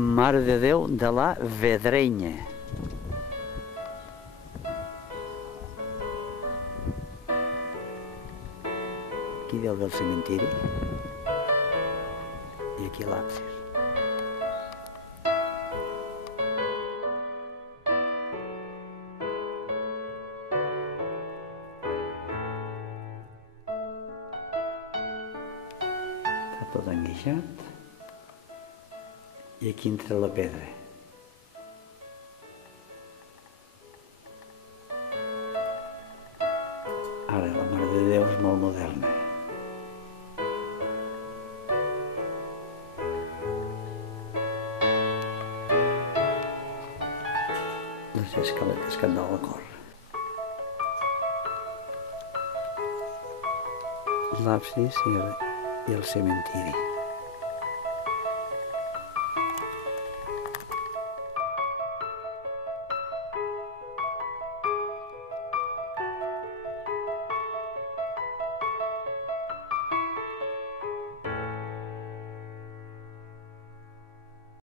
Mare de Déu de la Vedrenya. Aquí Déu del cementiri i aquí l'absis. Està tot enguixat i aquí entra la pedra. Ara la Mare de Déu és molt moderna. Les escaletes que han de la cor. L'absis i el cementiri.